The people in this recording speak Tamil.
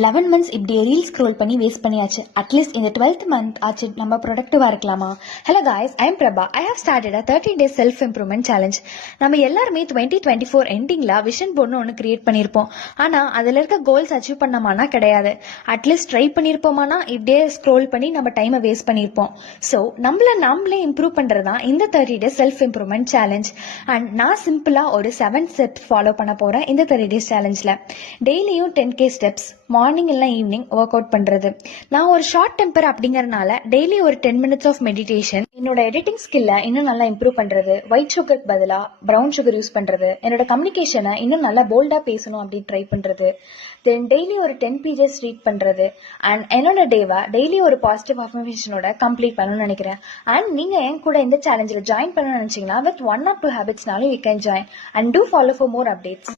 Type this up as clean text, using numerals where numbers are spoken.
11 months இப்படியே ரீல் ஸ்க்ரோல் பண்ணி வேஸ்ட் பண்ணியாச்சு. அட்லீஸ்ட் இந்த 12th மந்த் ஆச்சு நம்ம ப்ரொடக்டிவா இருக்கலாமா? Hello guys, I am Prabha. I have started 30 days self improvement challenge. நம்ம எல்லாருமே 2024 எண்டிங்ல விஷன் போர்ட்னு ஒன்று கிரியேட் பண்ணியிருப்போம். ஆனால் அதில் இருக்க கோல்ஸ் அச்சீவ் பண்ணமானா கிடையாது. அட்லீஸ்ட் ட்ரை பண்ணியிருப்போமானா இப்படியே ஸ்க்ரோல் பண்ணி நம்ம டைமை வேஸ்ட் பண்ணியிருப்போம். ஸோ நம்மளே இம்ப்ரூவ் பண்ணுறது தான் இந்த 30 days self improvement challenge. And நான் சிம்பிளாக ஒரு 7 steps ஃபாலோ பண்ண போகிறேன் இந்த 30 days சேலஞ்சில். டெய்லியும் 10K ஸ்டெப்ஸ், மார்னிங் இல்லை ஈவினிங் ஒர்க் அவுட் பண்ணுறது. நான் ஒரு ஷார்ட் டெம்பர் அப்படிங்கறதுனால டெய்லி ஒரு 10 minutes ஆஃப் மெடிடேஷன், என்னோட எடிட்டிங் ஸ்கில்லை இன்னும் நல்லா இம்ப்ரூவ் பண்ணுறது, ஒயிட் சுகருக்கு பதிலாக ப்ரௌன் சுகர் யூஸ் பண்ணுறது, என்னோட கம்யூனிகேஷனை இன்னும் நல்லா போல்டாக பேசணும் அப்படின்னு ட்ரை பண்ணுறது, தென் டெய்லி ஒரு 10 pages ரீட் பண்ணுறது, அண்ட் என்னோட டேவை டெய்லி ஒரு பாசிட்டிவ் அஃபர்மேஷனோட கம்ப்ளீட் பண்ணணும்னு நினைக்கிறேன். அண்ட் நீங்கள் என் கூட இந்த சேலஞ்சில் ஜாயின் பண்ணணும்னு நினச்சிங்கன்னா வித் 1 or 2 habitsனாலும் you can join and do follow for more updates.